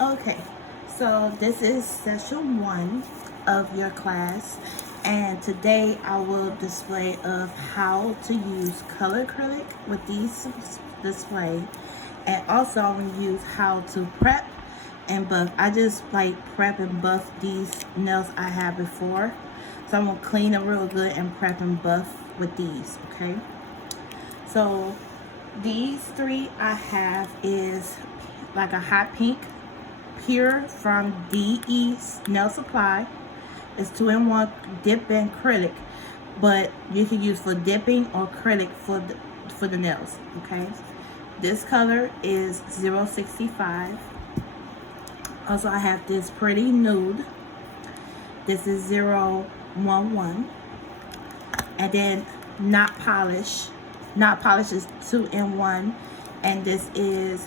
Okay, so this is session 1 of your class, and today I will display of how to use color acrylic with these display, and also I'm going to use how to prep and buff. I just like prep and buff these nails I had before, so I'm going to clean them real good and prep and buff with these. Okay, so these 3 I have is like a hot pink pure from DE Nail Supply. It's 2-in-1 dip and acrylic, but you can use for dipping or acrylic for the nails. Okay, this color is 065. Also, I have this pretty nude. This is 011, and then not polish. Not polish is 2-in-1, and this is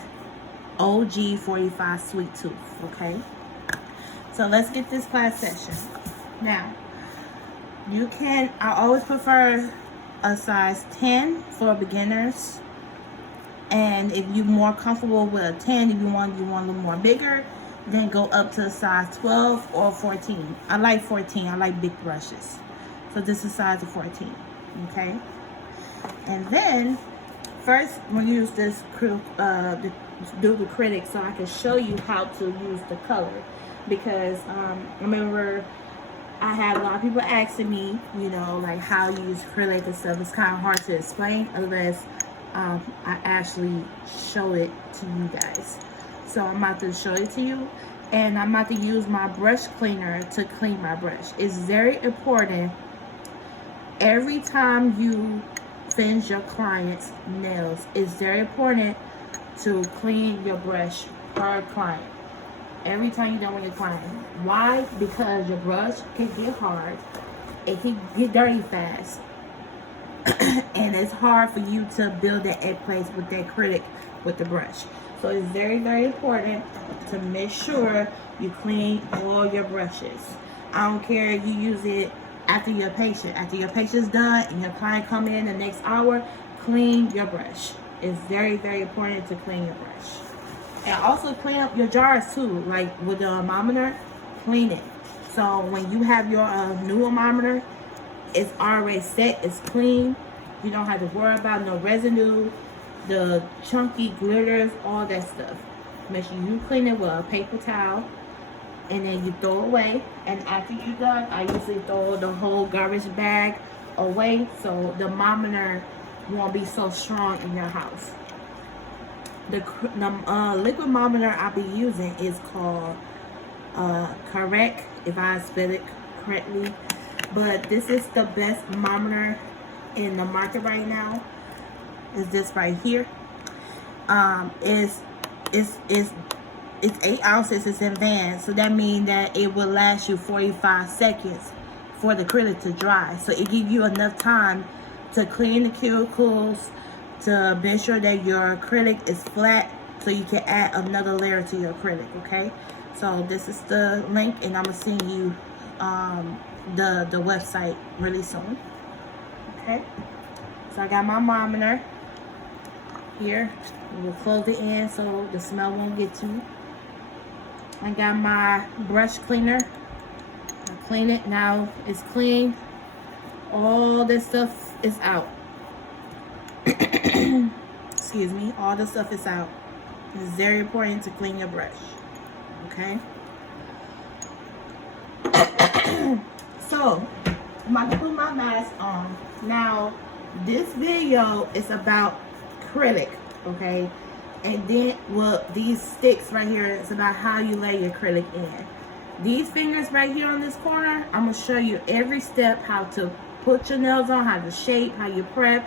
OG 45 Sweet Tooth. Okay, so let's get this class session. Now, I always prefer a size 10 for beginners, and if you're more comfortable with a 10, if you want a little more bigger, then go up to a size 12 or 14. I like 14. I like big brushes, so this is size of 14. Okay, and then first we'll use this do the Krydx so I can show you how to use the color, because remember I had a lot of people asking me, like how you use acrylic and stuff. It's kind of hard to explain unless I actually show it to you guys. So I'm about to show it to you, and I'm about to use my brush cleaner to clean my brush. It's very important every time you finish your client's nails. It's very important to clean your brush per client. Every time you're done with your client. Why? Because your brush can get hard. It can get dirty fast. And it's hard for you to build that edge place with that acrylic with the brush. So it's very, very important to make sure you clean all your brushes. I don't care if you use it after your patient. After your patient's done and your client come in the next hour, clean your brush. It's very, very important to clean your brush. And also clean up your jars too, like with the Monomer, clean it. So when you have your new Monomer, it's already set, it's clean. You don't have to worry about no residue, the chunky glitters, all that stuff. Make sure you clean it with a paper towel, and then you throw it away. And after you're done, I usually throw the whole garbage bag away so the Monomer won't be so strong in your house. The liquid Monomer I'll be using is called Krydx, if I spell it correctly. But this is the best Monomer in the market right now. Is this right here? It's 8 ounces. It's advanced, so that means that it will last you 45 seconds for the acrylic to dry. So it gives you enough time to clean the cuticles, to make sure that your acrylic is flat, so you can add another layer to your acrylic. Okay, so this is the link, and I'm gonna send you the website really soon. Okay, so I got my Monomer here. We'll close it in so the smell won't get to you. I got my brush cleaner. I clean it. Now it's clean. All this stuff is out. Excuse me. All the stuff is out. It's very important to clean your brush. Okay. So I'm about to put my mask on. Now this video is about acrylic, okay? And then, well, these sticks right here is about how you lay your acrylic in. These fingers right here on this corner, I'm gonna show you every step, how to put your nails on, how to shape, how you prep,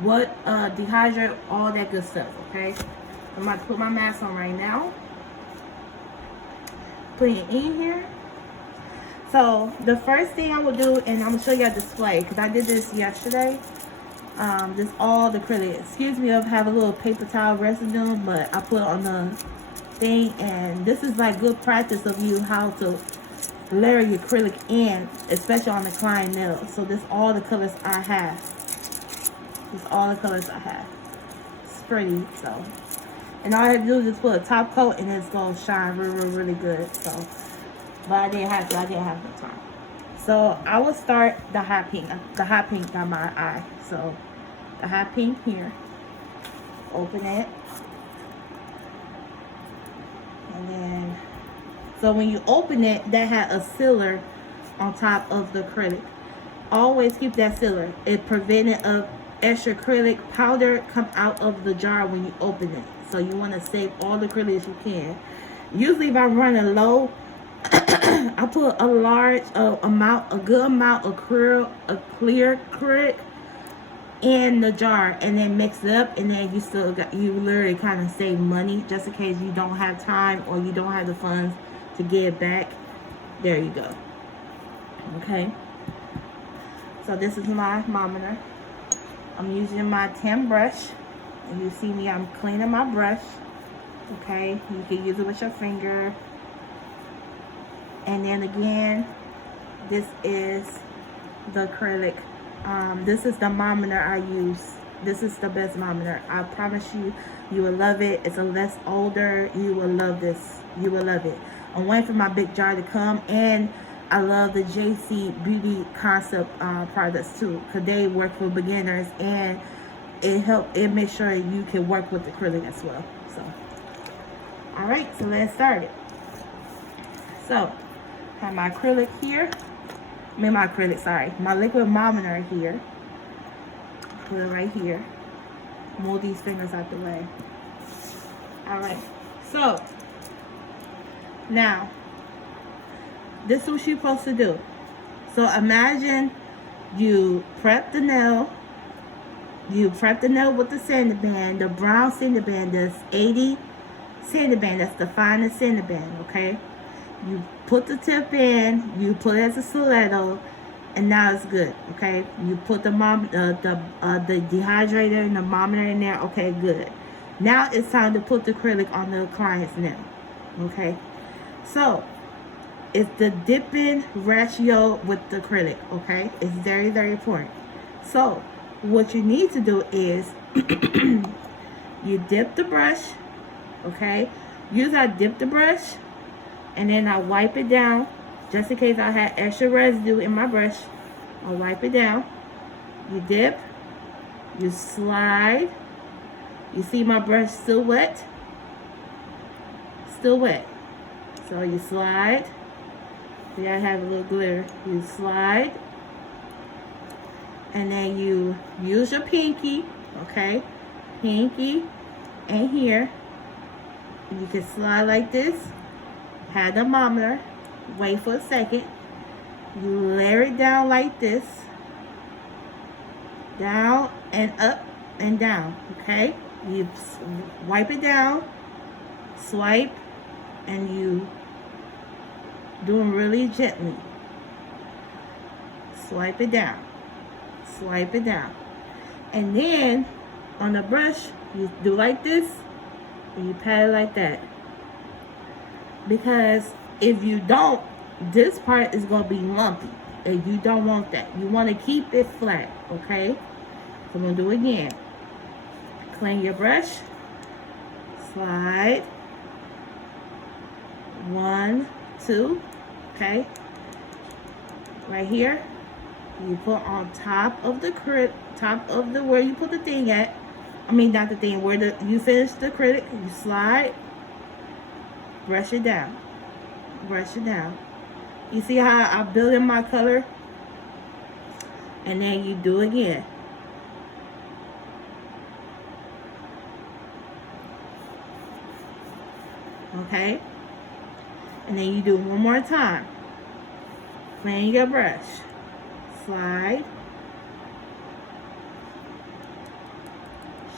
what dehydrate, all that good stuff. Okay, I'm about to put my mask on right now, put it in here. So the first thing I will do, and I'm gonna show you a display because I did this yesterday. This all the acrylic. Excuse me, I have a little paper towel residue, but I put it on the thing, and this is like good practice of you how to layer your acrylic in, especially on the client nails. So this all the colors I have. This all the colors I have. It's pretty, so And all I had to do is just put a top coat and it's gonna shine really good. So, but I didn't have to. I didn't have the time. So I will start the hot pink. The hot pink got my eye. So the hot pink here. Open it. And then, so when you open it, that had a sealer on top of the acrylic. Always keep that sealer. It prevented of extra acrylic powder come out of the jar when you open it. So you want to save all the acrylic you can. Usually if I'm running low, I put a large amount, a good amount of clear acrylic in the jar and then mix it up, and then you literally kind of save money just in case you don't have time or you don't have the funds to get it back. There you go. Okay. So this is my monomer. I'm using my 10 brush. And you see me, I'm cleaning my brush. Okay. You can use it with your finger. And then again, this is the acrylic. This is the monomer I use. This is the best monomer. I promise you, you will love it. It's a less older. You will love this. You will love it. I'm waiting for my big jar to come, and I love the JC Beauty Concept products too, because they work for beginners, and it makes sure you can work with acrylic as well. So, all right, so let's start it. So, I have my acrylic here. My liquid monomer here. Put it right here. Move these fingers out the way. Alright, so now this is what you're supposed to do. So imagine you prep the nail. You prep the nail with the sander band, the brown sander band, that's 80 sander band, that's the finest sander band, okay? You put the tip in, you put it as a stiletto, and now it's good, okay? You put the dehydrator and the monomer in there, okay, good. Now it's time to put the acrylic on the client's nail, okay? So, it's the dipping ratio with the acrylic, okay? It's very, very important. So, what you need to do is, you dip the brush, okay? Usually I dip the brush, and then I wipe it down, just in case I had extra residue in my brush. I'll wipe it down. You dip. You slide. You see my brush still wet? Still wet. So you slide. See, I have a little glitter. You slide. And then you use your pinky, okay? Pinky and here. And you can slide like this. Have the monomer, wait for a second, you layer it down like this, down and up and down, okay? You wipe it down, swipe, and you do them really gently. Swipe it down, swipe it down. And then, on the brush, you do like this, and you pat it like that. Because if you don't, this part is going to be lumpy. And you don't want that. You want to keep it flat, okay? So I'm going to do it again. Clean your brush. Slide. 1, 2. Okay? Right here. You put on top of the where you put the thing at. I mean, not the thing, where you finish the acrylic. You slide. Brush it down. Brush it down. You see how I build in my color? And then you do again. Okay? And then you do one more time. Clean your brush. Slide.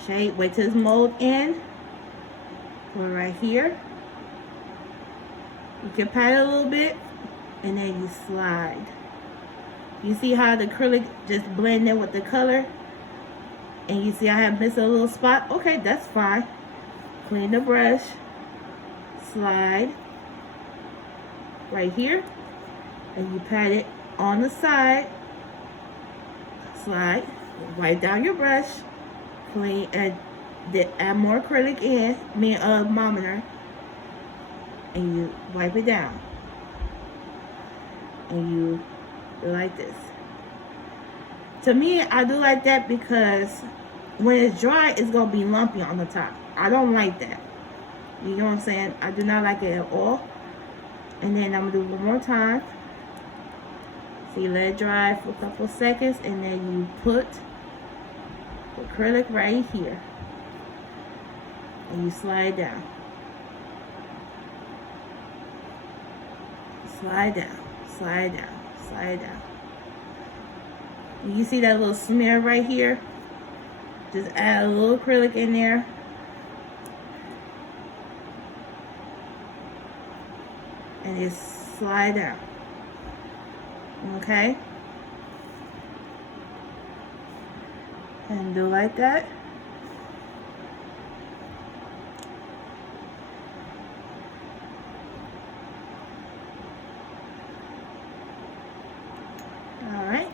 Shade. Wait till it's mold in. Put it right here. You can pat it a little bit, and then you slide. You see how the acrylic just blend in with the color? And you see I have missed a little spot? Okay, that's fine. Clean the brush. Slide. Right here. And you pat it on the side. Slide. Wipe down your brush. Clean and add more acrylic in, Monomer, and you wipe it down. And you do like this. To me, I do like that because when it's dry, it's going to be lumpy on the top. I don't like that. You know what I'm saying? I do not like it at all. And then I'm going to do it one more time. So you let it dry for a couple seconds, and then you put the acrylic right here. And you slide down. Slide down, slide down, slide down. You see that little smear right here? Just add a little acrylic in there. And just slide down. Okay? And do like that. Alright.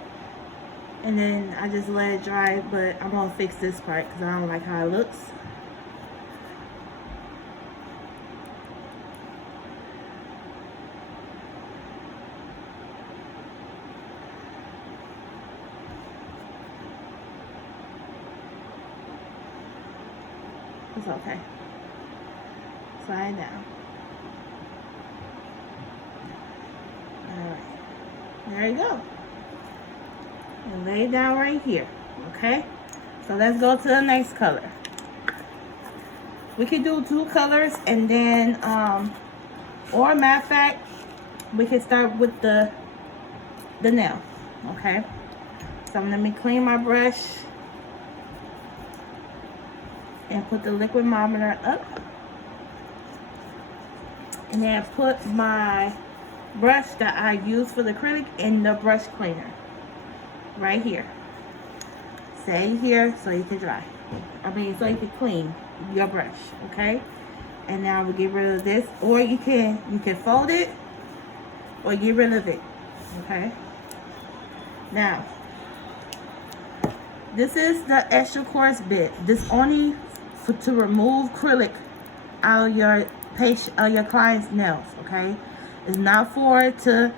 And then I just let it dry, but I'm going to fix this part because I don't like how it looks. It's okay. Slide down. Alright. There you go. And lay it down right here. Okay? So let's go to the next color. We can do 2 colors and then, or matter of fact, we can start with the nail. Okay? So let me clean my brush and put the liquid Monomer up. And then put my brush that I use for the acrylic in the brush cleaner. Right here. Stay here so you can dry. So you can clean your brush. Okay? And now we'll get rid of this. Or you can fold it or get rid of it. Okay? Now, this is the extra coarse bit. This only to remove acrylic out of your client's nails, okay? It's not for to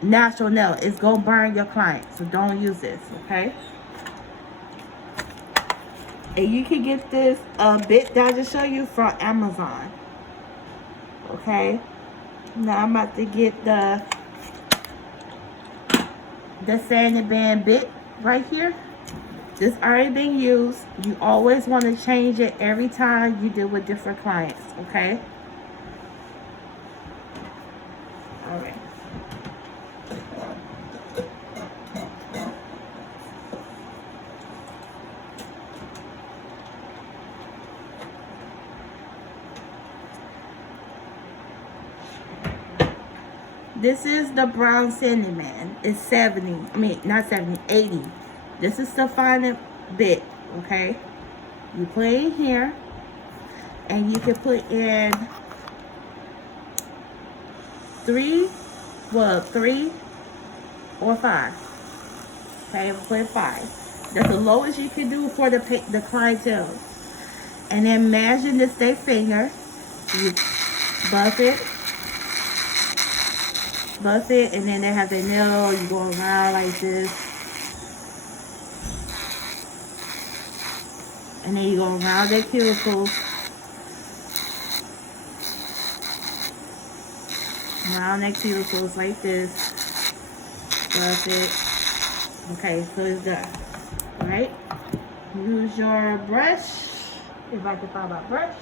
natural nail. It's gonna burn your client, so don't use this, okay? And you can get this bit that I just showed you from Amazon, okay? Now I'm about to get the sanding band bit right here. This already been used. You always want to change it every time you deal with different clients, okay? All right. This is the brown sanding man. It's 70. I mean, not 70, 80. This is the final bit, okay? You put it in here, and you can put in 3 or 5. Okay, put in 5. That's the lowest you can do for the clientele. And then measure this their finger. You buff it, and then they have their nail. You go around like this. And then you go around their cuticles. Around their cuticles like this. Buff it. Okay, so it's done. Alright? Use your brush. If I can find my brush.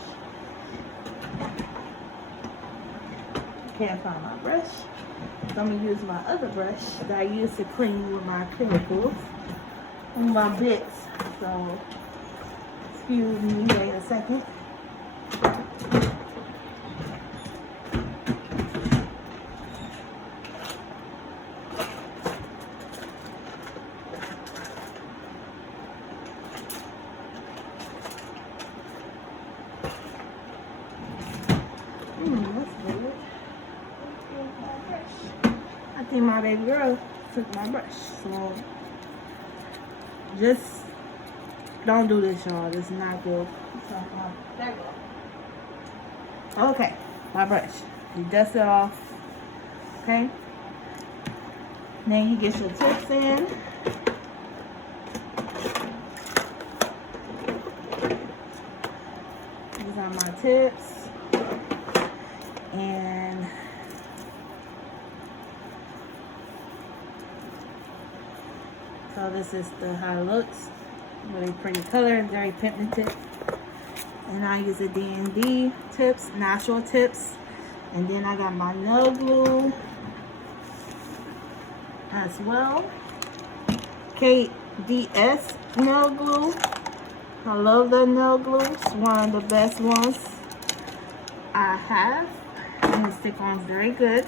Can't find my brush. So I'm going to use my other brush that I use to clean with my chemicals. And my bits. So, excuse me, wait a second. That's good. I think my baby girl took my brush. So, just don't do this, y'all. This is not good. So, there you go. Okay, my brush. You dust it off. Okay. Then you get your tips in. These are my tips. And so this is how it looks. Really pretty color, very pigmented. And I use the D&D tips, natural tips. And then I got my nail glue as well. KDS nail glue. I love that nail glue. It's one of the best ones I have. And the stick on very good.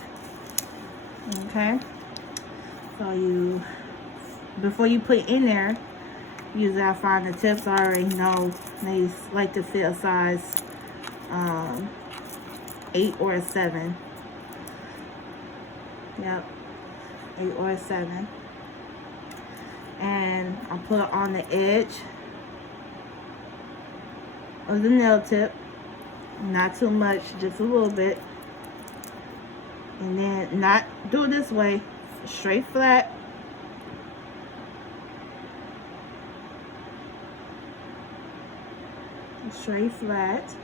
Okay. So before you put it in there, usually I find the tips I already know they like to fit a size 8 or a 7. Yep, 8 or a 7. And I put it on the edge of the nail tip. Not too much, just a little bit. And then not do it this way, straight flat. Straight flat.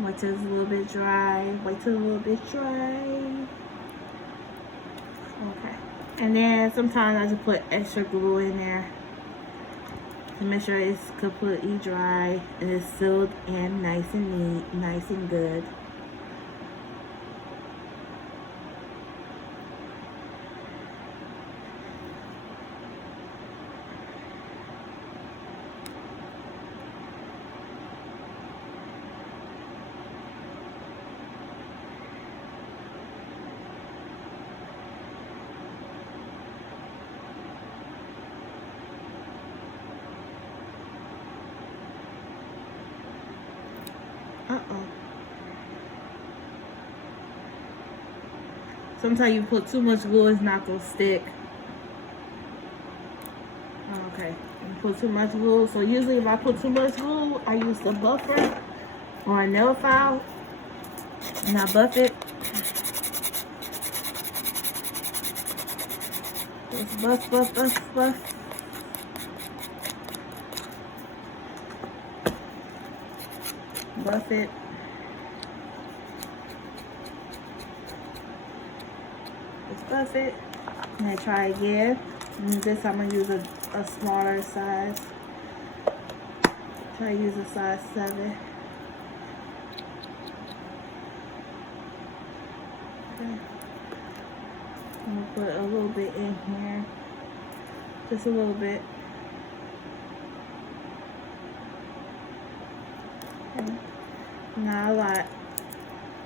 Wait till it's a little bit dry. Wait till it's a little bit dry. Okay. And then sometimes I just put extra glue in there to make sure it's completely dry and it's sealed in nice and neat, nice and good. Sometimes you put too much glue, it's not gonna stick. Okay, you put too much glue. So usually if I put too much glue, I use the buffer or a nail file, and I buff it. Just buff, buff, buff, buff. Buff it. Just buff it. And then try again. And this time I'm gonna use a smaller size. Try to use a size 7. Okay. I'm gonna put a little bit in here. Just a little bit. Okay. Not a lot.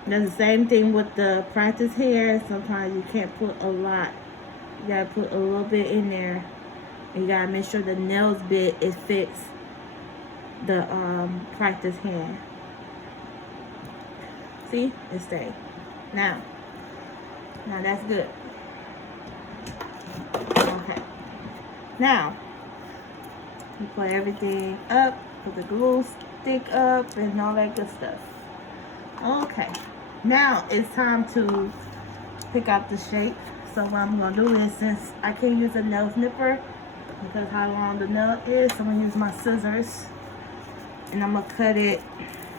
That's the same thing with the practice hair. Sometimes you can't put a lot. You gotta put a little bit in there. And you gotta make sure the nails bit it fits the practice hair. See? It stayed. Now that's good. Okay. Now you put everything up, put the glue stick up and all that good stuff. Okay. Now it's time to pick out the shape. So what I'm gonna do is, since I can't use a nail snipper because how long the nail is, I'm gonna use my scissors and I'm gonna cut it.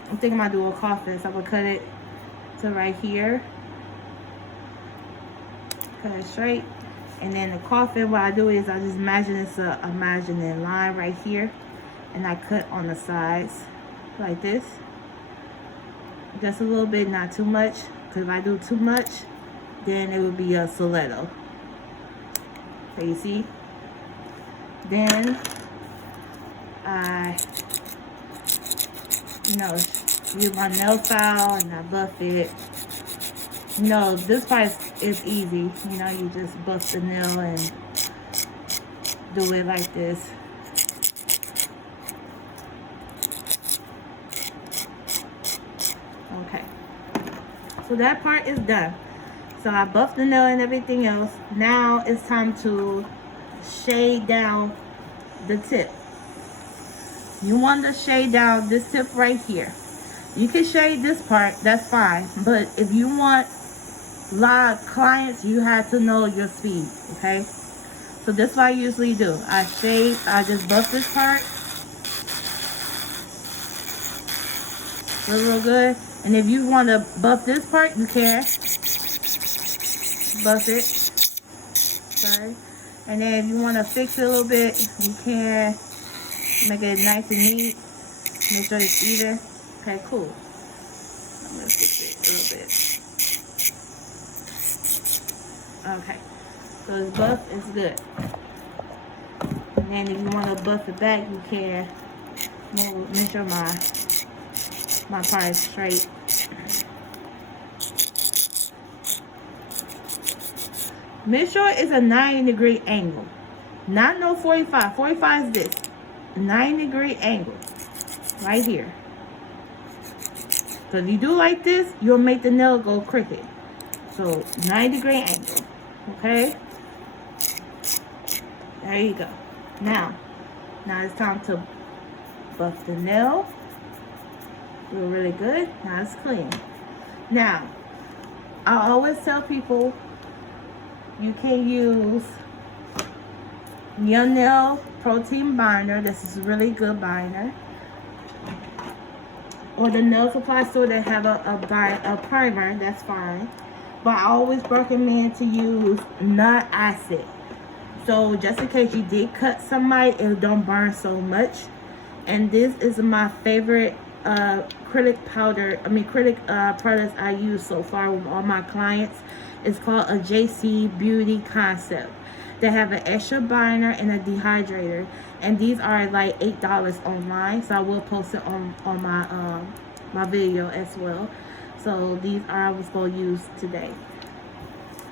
I'm thinking about doing a coffin, so I'm gonna cut it to right here. Cut it straight. And then the coffin, what I do is I just imagine it's a imaginary line right here, and I cut on the sides like this. Just a little bit, not too much, because if I do too much, then it would be a stiletto. So you see? Then I, use my nail file and I buff it. This part is easy. You just buff the nail and do it like this. Okay. So that part is done. So I buffed the nail and everything else. Now it's time to shade down the tip. You want to shade down this tip right here. You can shade this part, that's fine. But if you want live clients, you have to know your speed, okay? So this is what I usually do. I just buff this part real good. And if you want to buff this part, you can buff it. Okay. And then if you want to fix it a little bit, you can make it nice and neat. Make sure it's even. Okay, cool. I'm going to fix it a little bit. Okay. So this buff is good. And then if you want to buff it back, you can. Make sure my part is straight. Make sure it's a 90-degree angle. Not no 45. 45 is this. 90-degree angle. Right here. So if you do like this, you'll make the nail go crooked. So 90-degree angle. Okay? There you go. Now it's time to buff the nail. Do it really good. Now it's clean. Now, I always tell people you can use your nail protein binder. This is a really good binder. Or the nail supply store that have a primer, that's fine. But I always recommend to use nut acid. So just in case you did cut somebody, it don't burn so much. And this is my favorite acrylic products I use so far with all my clients. It's called a JC Beauty Concept. They have an extra binder and a dehydrator, and these are like $8 online. So I will post it on my video as well. So these are I was gonna use today.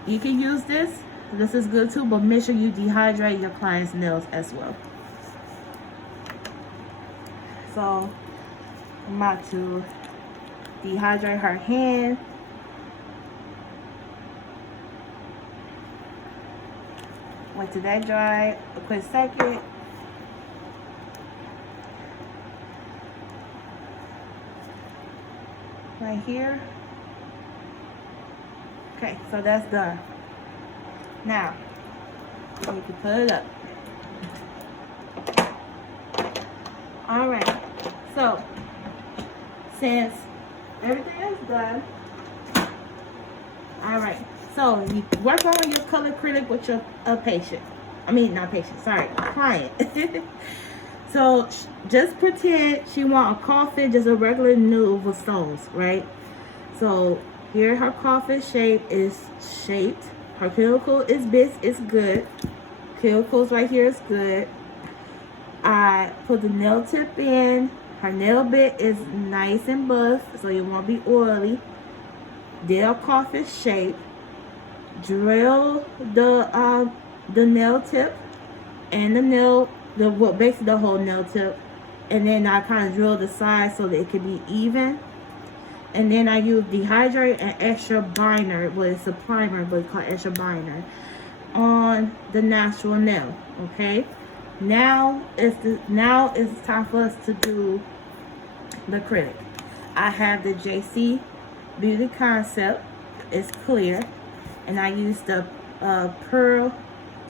You can use this. This is good too, but make sure you dehydrate your client's nails as well. So I'm about to dehydrate her hand. Wait till that dry a quick second. Right here. Okay, so that's done. Now, we can put it up. Alright, so since everything is done, alright, so you work on your color acrylic with your patient. I mean, not patient, sorry, client. So just pretend she want a coffin, just a regular nude with stones, right? So here her coffin shape is shaped. Her cuticle is good. Cuticles right here is good. I put the nail tip in. Her nail bit is nice and buff, so it won't be oily. Did a coffin shape. Drill the nail tip and basically the whole nail tip, and then I kind of drill the sides so that it can be even. And then I use dehydrate and extra binder. Well, it's a primer, but it's called extra binder on the natural nail. Okay. Now it's time for us to do the acrylic. I have the JC Beauty Concept. It's clear, and I use the Pearl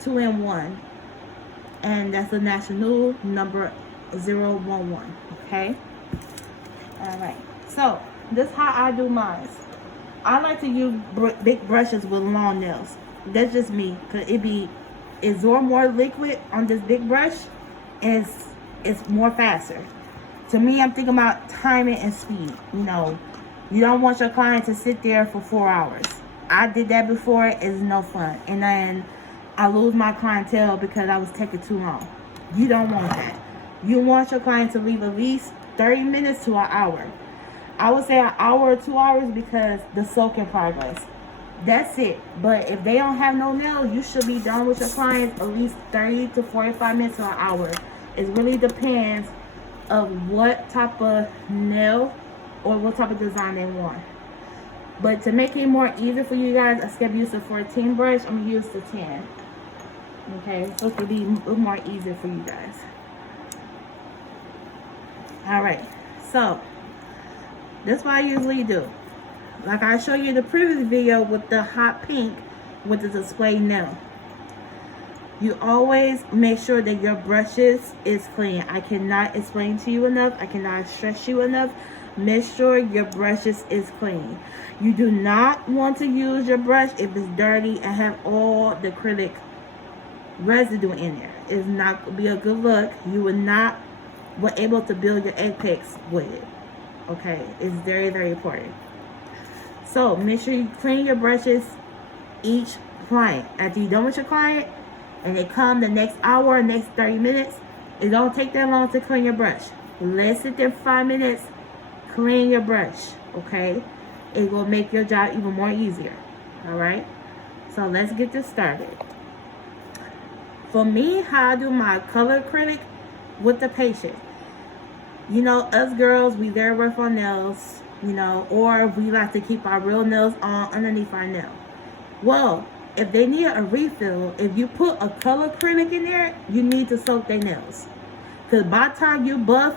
2-in-1, and that's the national number 011. Okay. All right. So this is how I do mine. I like to use big brushes with long nails. That's just me, cause it absorb more liquid on this big brush, and it's more faster. To me, I'm thinking about timing and speed. You know, you don't want your client to sit there for 4 hours. I did that before. It's no fun, and then I lose my clientele because I was taking too long. You don't want that. You want your client to leave at least 30 minutes to an hour. I would say an hour or 2 hours because the soak in progress. That's it. But if they don't have no nail, you should be done with your clients at least 30 to 45 minutes to an hour. It really depends of what type of nail or what type of design they want. But to make it more easy for you guys, instead of using the 14 brush, I'm going to use the 10. Okay, so it will be a little more easier for you guys. Alright, so that's what I usually do. Like I showed you in the previous video with the hot pink with the display nail. You always make sure that your brushes is clean. I cannot explain to you enough. I cannot stress you enough. Make sure your brushes is clean. You do not want to use your brush if it's dirty and have all the acrylic residue in there. It's not going to be a good look. You will not be able to build your apex with it. Okay, it's very, very important. So make sure you clean your brushes each client. After you're done with your client and they come the next hour, next 30 minutes, it don't take that long to clean your brush. Less than 5 minutes, clean your brush, okay? It will make your job even more easier, all right? So let's get this started. For me, how I do my color acrylic with the patient. You know, us girls, we very rough on nails, you know, or we like to keep our real nails on underneath our nail. Well, if they need a refill, if you put a color acrylic in there, you need to soak their nails. Because by the time you buff,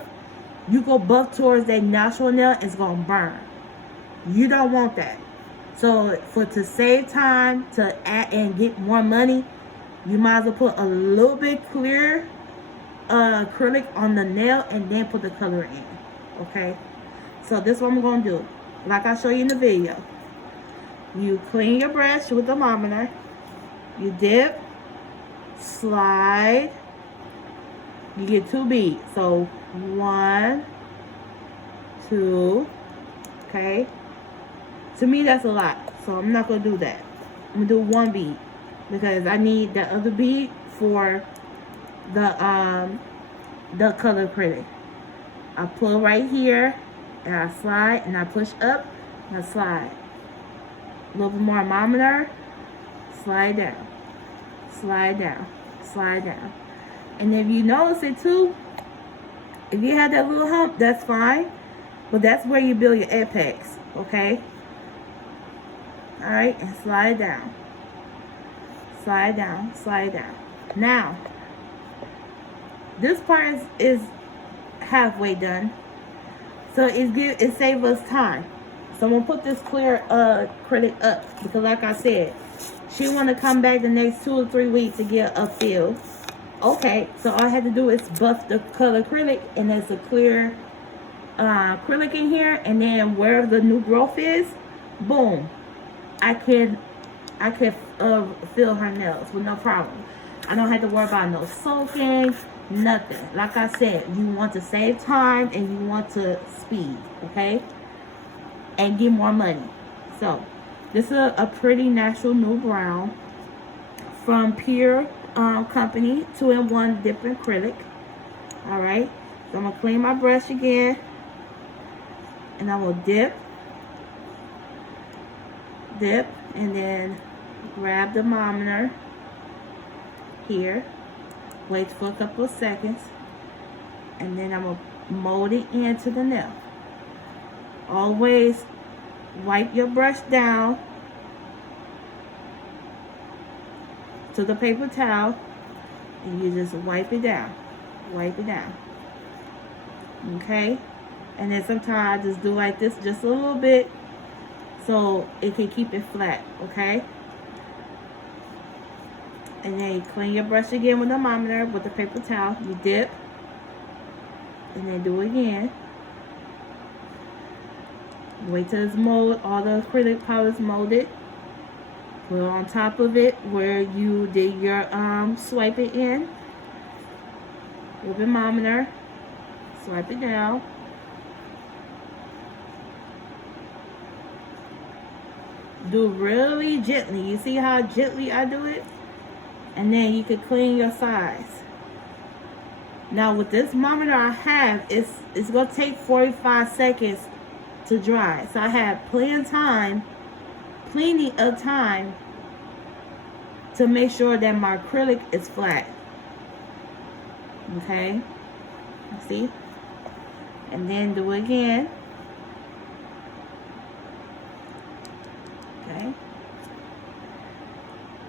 you go buff towards their natural nail, it's going to burn. You don't want that. So, to save time, to add and get more money, you might as well put a little bit clear acrylic on the nail and then put the color in. Okay? So, this is what I'm going to do. Like I show you in the video. You clean your brush with the Monomer. You dip, slide. You get 2 beads. So 1, 2. Okay. To me, that's a lot. So I'm not gonna do that. I'm gonna do 1 bead because I need the other bead for the color acrylic. I pull right here and I slide and I push up and I slide. A little bit more Monomer, slide down, slide down, slide down. And if you notice it too, if you have that little hump, that's fine. But that's where you build your apex, okay? Alright, and slide down. Slide down, slide down. Now, this part is halfway done. So it saves us time. So I'm going to put this clear acrylic up. Because like I said, she want to come back the next 2 or 3 weeks to get a fill. Okay, so all I had to do is buff the color acrylic. And there's a clear acrylic in here. And then where the new growth is, boom. I can fill her nails with no problem. I don't have to worry about no soaking, nothing. Like I said, you want to save time and you want to speed, okay? And get more money. So, this is a pretty natural new brown from Pure Company, 2-in-1 dip acrylic. Alright, so I'm going to clean my brush again. And I will dip, and then grab the Monomer here. Wait for a couple of seconds. And then I'm going to mold it into the nail. Always wipe your brush down to the paper towel. And you just wipe it down. Wipe it down. Okay? And then sometimes I just do like this just a little bit so it can keep it flat. Okay? And then you clean your brush again with the Monomer with the paper towel. You dip. And then do it again. Wait till it's molded. All the acrylic powder is molded. Put it on top of it where you did your swipe it in. With the Monomer. Swipe it down. Do really gently. You see how gently I do it? And then you can clean your sides. Now with this Monomer I have, it's going to take 45 seconds to dry. So I have plenty of time to make sure that my acrylic is flat. Okay? See? And then do it again. Okay?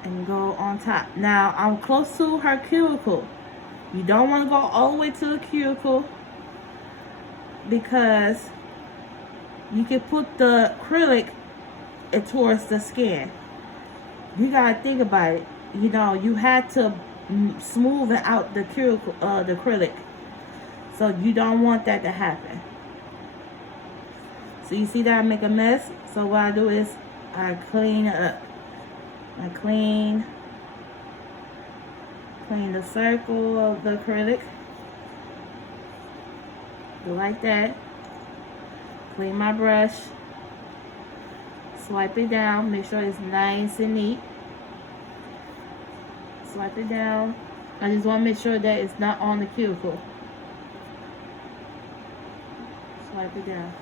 And and go on top. Now I'm close to her cuticle. You don't want to go all the way to the cuticle because you can put the acrylic towards the skin. You gotta think about it. You know, you had to smooth out the cuticle, the acrylic. So you don't want that to happen. So you see that I make a mess. So what I do is I clean it up. I clean the circle of the acrylic. Do like that. Clean my brush. Swipe it down. Make sure it's nice and neat. Swipe it down. I just want to make sure that it's not on the cuticle. Swipe it down.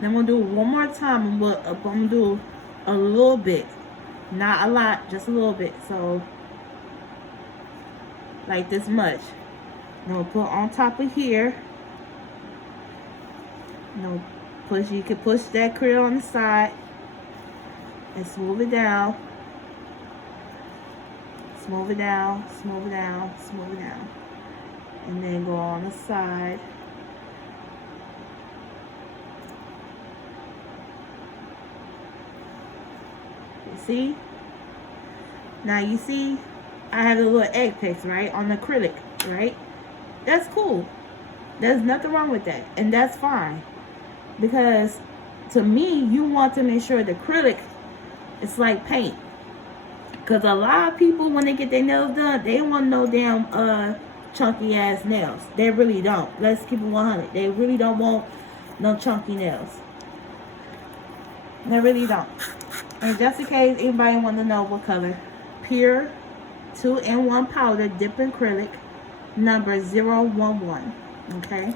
Then we'll do it one more time. I'm going to do a little bit. Not a lot, just a little bit. So, like this much. Then we'll put on top of here. You can push that acrylic on the side. And smooth it down. Smooth it down, smooth it down, smooth it down. And then go on the side. You see? Now you see I have a little egg paste, right? On the acrylic, right? That's cool. There's nothing wrong with that. And that's fine. Because to me, you want to make sure the acrylic is like paint. Because a lot of people, when they get their nails done, they want no damn chunky ass nails. They really don't. Let's keep it 100. They really don't want no chunky nails. They really don't. And just in case anybody want to know what color, pure 2-in-1 powder dip in acrylic number 011. Okay,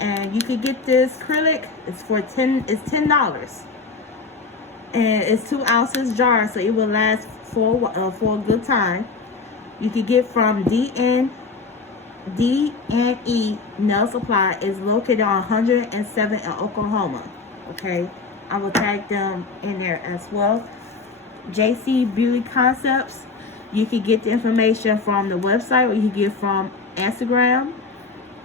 and you can get this acrylic. It's $10. And it's 2 ounces jar, so it will last for a good time. You can get from D&E Nail Supply. Is located on 107 in Oklahoma. Okay, I will tag them in there as well. JC Beauty Concepts. You can get the information from the website, or you can get from Instagram.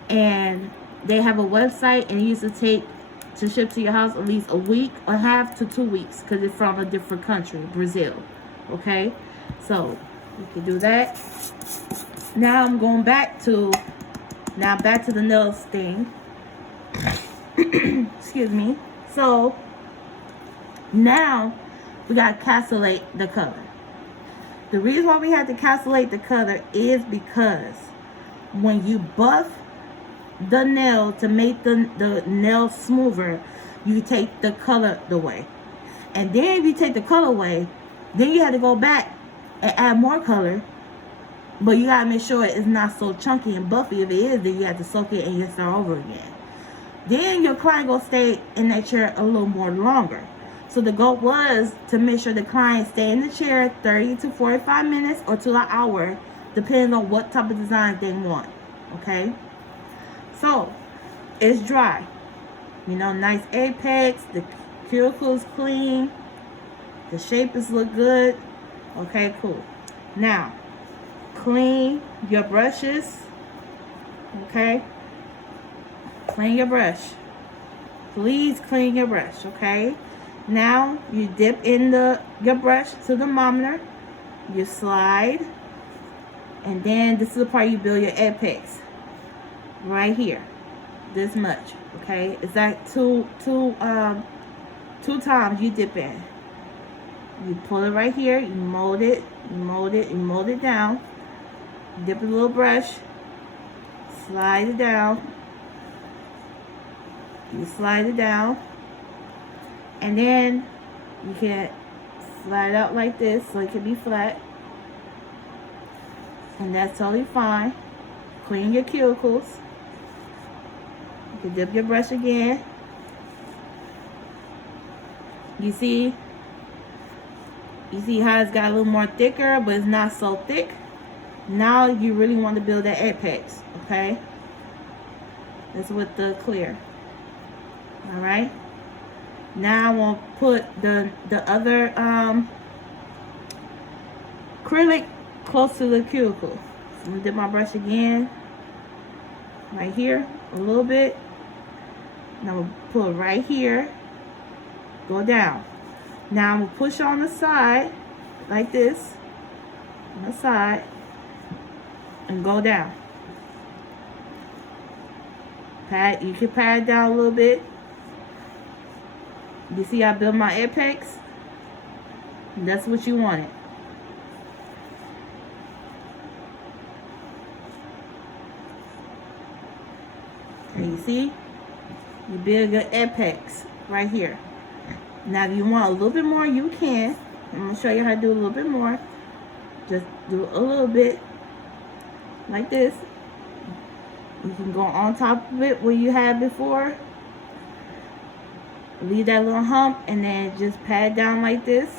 And they have a website, and it used to take to ship to your house at least a week or half to 2 weeks, because it's from a different country, Brazil. Okay, so you can do that. Now I'm going back to the nails thing. Excuse me. So now we got to calculate the color. The reason why we had to calculate the color is because when you buff the nail to make the nail smoother, you take the color away. And then if you take the color away, then you have to go back and add more color. But you gotta make sure it's not so chunky and buffy. If it is, then you have to soak it and you start over again. Then your client gonna stay in that chair a little more longer. So the goal was to make sure the client stay in the chair 30 to 45 minutes or to an hour, depending on what type of design they want. Okay? So, it's dry. You know, nice apex. The cuticle is clean. The shape is look good. Okay, cool. Now, clean your brushes. Okay? Clean your brush. Please clean your brush, okay? Now, you dip in your brush to the monomer. You slide. And then, this is the part you build your apex. Right here, this much, okay? It's like two times you dip in. You pull it right here. You mold it. You mold it. You mold it down. Dip a little brush. Slide it down. You slide it down, and then you can slide out like this, so it can be flat, and that's totally fine. Clean your cuticles. You can dip your brush again. You see how it's got a little more thicker, but it's not so thick. Now you really want to build that apex, okay? That's with the clear. Alright? Now I'm gonna put the other acrylic close to the cuticle. So I'm gonna dip my brush again, right here, a little bit. And I'm gonna put it right here, go down. Now I'm gonna push on the side, like this, on the side, and go down. You can pat it down a little bit. You see I built my apex? And that's what you wanted. And you see? You build your apex right here. Now if you want a little bit more, you can. I'm going to show you how to do a little bit more. Just do a little bit like this. You can go on top of it where you had before. Leave that little hump and then just pat it down like this.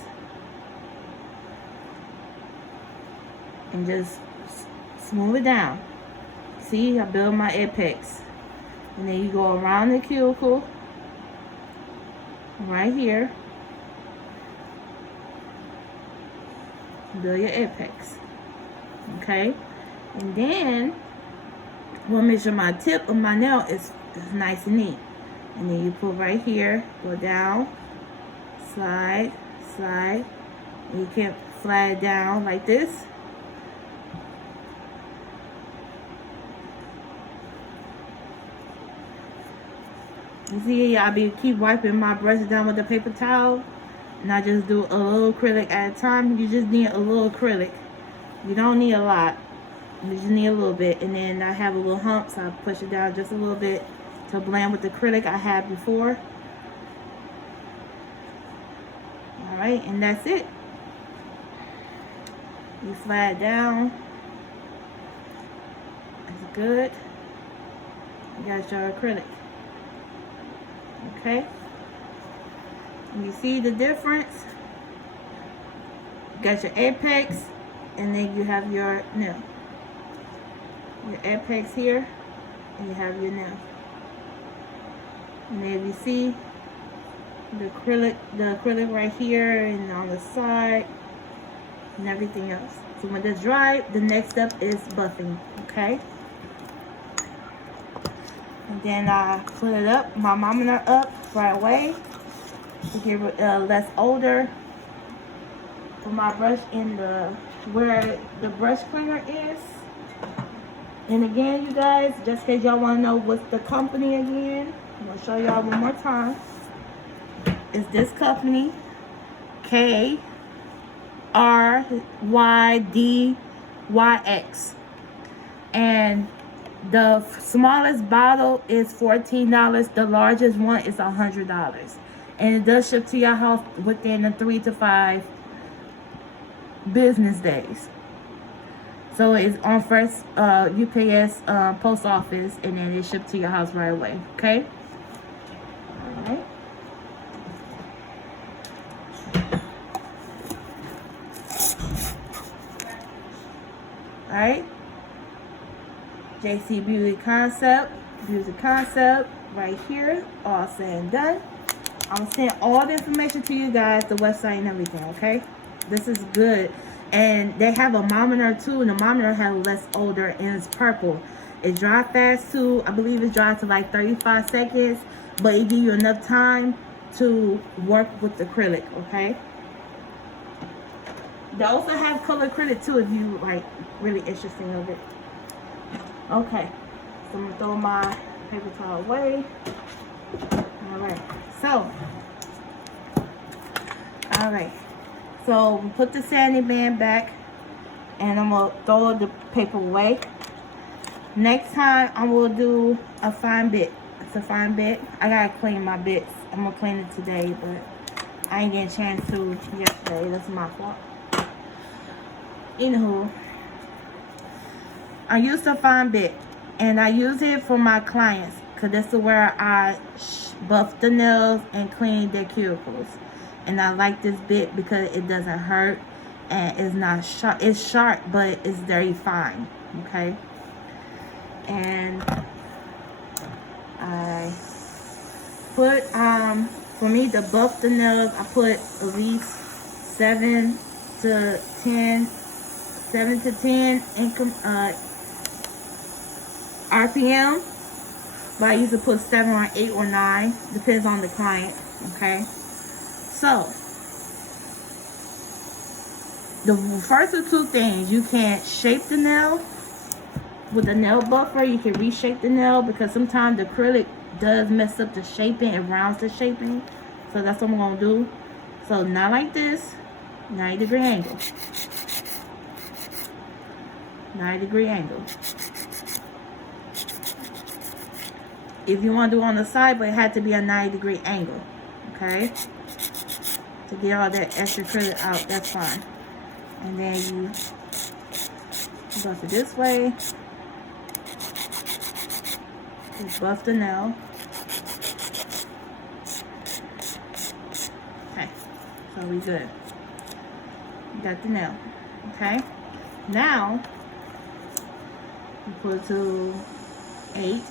And just smooth it down. See, I build my apex. And then you go around the cuticle. Right here. Build your apex. Okay? And then, we'll make sure my tip of my nail is nice and neat. And then you put right here, go down, slide, slide. And you can flat it down like this. You see, I keep wiping my brush down with the paper towel. And I just do a little acrylic at a time. You just need a little acrylic. You don't need a lot. You just need a little bit. And then I have a little hump, so I push it down just a little bit to blend with the acrylic I had before. Alright, and that's it. You flat it down. That's good. You got your acrylic. Okay? And you see the difference? You got your apex, and then you have your nail. Your apex here, and you have your nail. And then you see the acrylic right here and on the side and everything else. So when it's dry, the next step is buffing, okay? And then I put it up, my monomer up right away to give it less odor. Put my brush in where the brush cleaner is. And again, you guys, just in case y'all want to know what's the company again, I'm going to show y'all one more time. It's this company, Krydx. And the smallest bottle is $14. The largest one is $100. And it does ship to your house within the 3 to 5 business days. So it's on first UPS post office, and then it's shipped to your house right away. Okay? Alright. Alright. JC Beauty Concept right here. All said and done. I'm sending all the information to you guys, the website and everything, okay? This is good. And they have a monomer too, and the monomer has less odor, and it's purple. It dries fast too. I believe it dries to like 35 seconds, but it gives you enough time to work with the acrylic, okay? They also have color acrylic too if you like really interested of it. Okay, so I'm gonna throw my paper towel away. Alright, so put the sanding band back, and I'm gonna throw the paper away. Next time I will do a fine bit. It's a fine bit. I gotta clean my bits. I'm gonna clean it today, but I ain't getting a chance to yesterday. That's my fault. Anywho, I used a fine bit, and I use it for my clients because this is where I buff the nails and clean their cuticles. And I like this bit because it doesn't hurt, and it's not sharp. It's sharp, but it's very fine. Okay. And I put for me to buff the nails, I put at least 7 to 10 RPM. But I usually put 7 or 8 or 9, depends on the client. Okay, so the first of two things, you can shape the nail with a nail buffer. You can reshape the nail because sometimes the acrylic does mess up the shaping and rounds the shaping. So that's what I'm gonna do. So not like this, 90-degree angle. 90-degree angle. If you want to do it on the side, but it had to be a 90-degree angle. Okay? To get all that extra acrylic out, that's fine. And then you buff it this way. Just buff the nail. Okay, so we good. Got the nail. Okay, now you put it to 8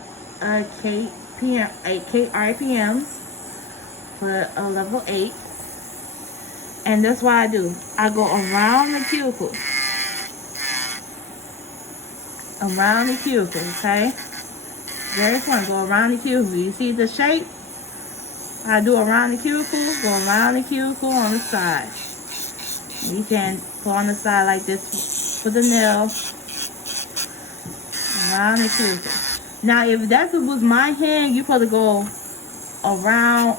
RPMs for a level 8. And that's what I do. I go around the cuticle. Around the cuticle, okay? Very important. Go around the cuticle. You see the shape? I do around the cuticle. Go around the cuticle on the side. You can go on the side like this for the nail. Around the cuticle. Now, if that was my hand, you're supposed to go around,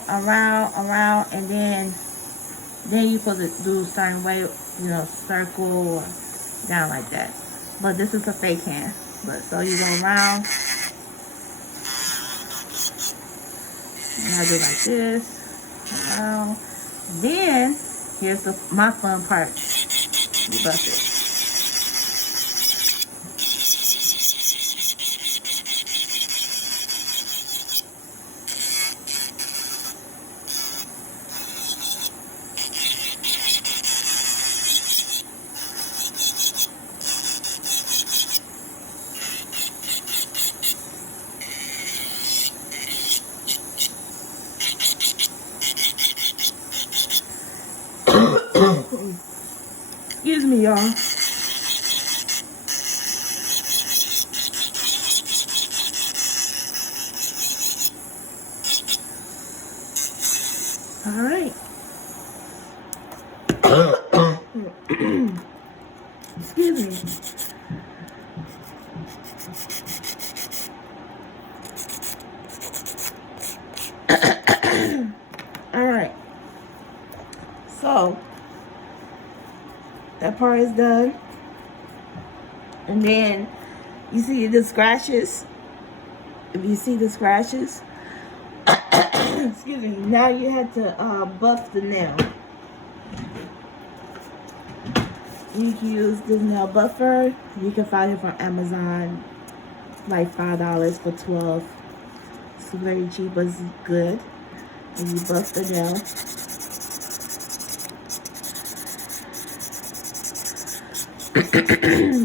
and then you're supposed to do a certain way, you know, circle or down like that. But this is a fake hand. But so you go around, and I do like this, around. Then here's my fun part. You buff it. Excuse me, y'all. All right. Excuse me. All right. So that part is done. And then you see the scratches. If you see the scratches, excuse me, now you have to buff the nail. You can use this nail buffer. You can find it from Amazon, like $5 for 12. It's very cheap, but it's good. And you buff the nail.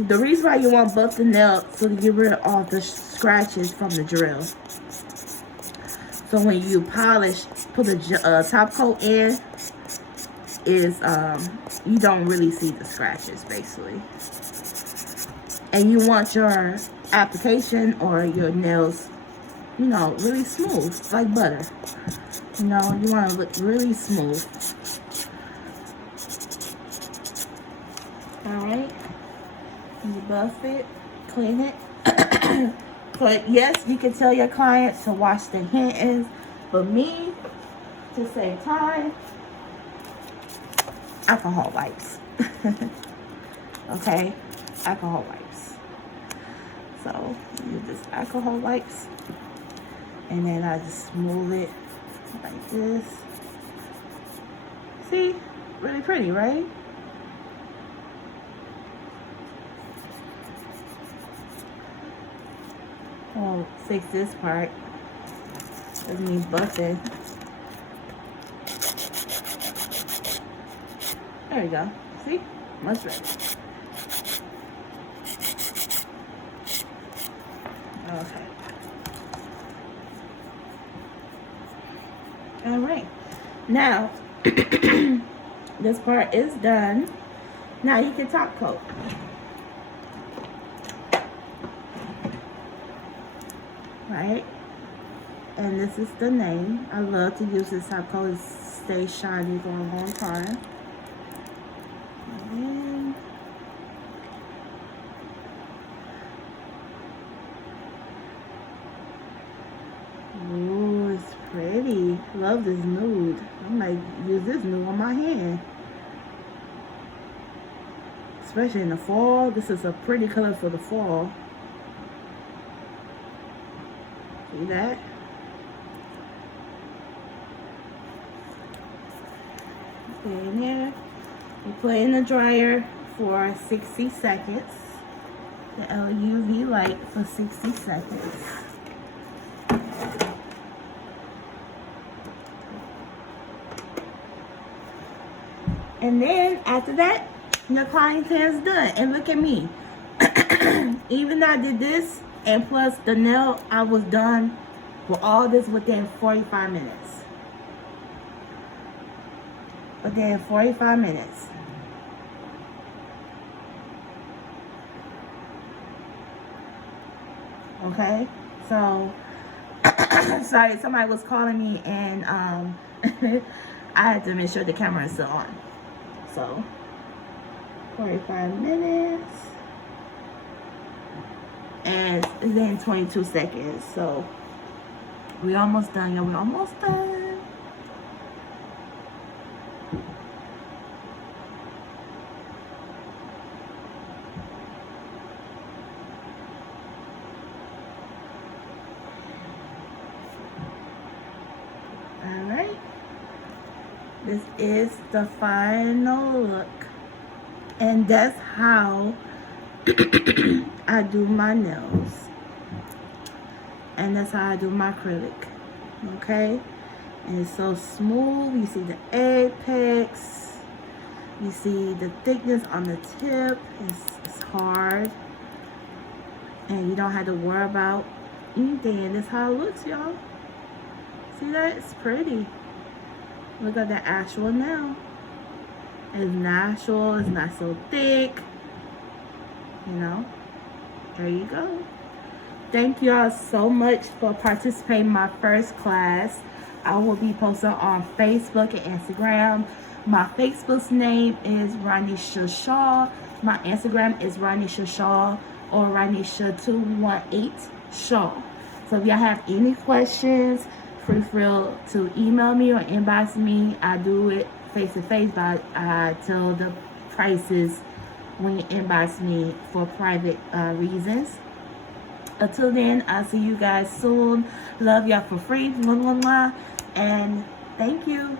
The reason why you want to buff the nail so to get rid of all the scratches from the drill. So when you polish, put the top coat in, is you don't really see the scratches basically. And you want your application or your nails, you know, really smooth, like butter. You know, you want to look really smooth. Alright. You buff it, clean it. But yes, you can tell your clients to wash their hands. But me, to save time, alcohol wipes. Okay? Alcohol wipes. So, use this alcohol wipes. And then I just smooth it like this. See? Really pretty, right? I'll fix this part. Doesn't need buffing. There we go. See? Much better. Okay. Alright. Now, this part is done. Now you can top coat. Right? And this is the name. I love to use this top coat. It stays shiny for a long time. And ooh, it's pretty. Love this nude. I might use this nude on my hand. Especially in the fall. This is a pretty color for the fall. See that? Okay, in there. You put it in the dryer for 60 seconds. The LUV light for 60 seconds. And then after that, your clientele's done. And look at me. Even though I did this and plus the nail, I was done with all this within 45 minutes. Within 45 minutes. Okay? So, sorry, somebody was calling me and I had to make sure the camera is still on. So, 45 minutes. And then 22 seconds. So, we almost done, y'all. We almost done. Alright. This is the final look. And that's how I do my nails. And that's how I do my acrylic. Okay? And it's so smooth. You see the apex. You see the thickness on the tip. It's hard. And you don't have to worry about anything. And that's how it looks, y'all. See that? It's pretty. Look at the actual nail. It's natural. It's not so thick. You know? There you go. Thank y'all so much for participating in my first class. I will be posting on Facebook and Instagram. My Facebook's name is Ranisha Shaw. My Instagram is Ranisha Shaw or Ranisha218 Shaw. So if y'all have any questions, feel free to email me or inbox me. I do it face to face, but I tell the prices when you inbox me for private reasons. Until then, I'll see you guys soon. Love y'all for free. And thank you.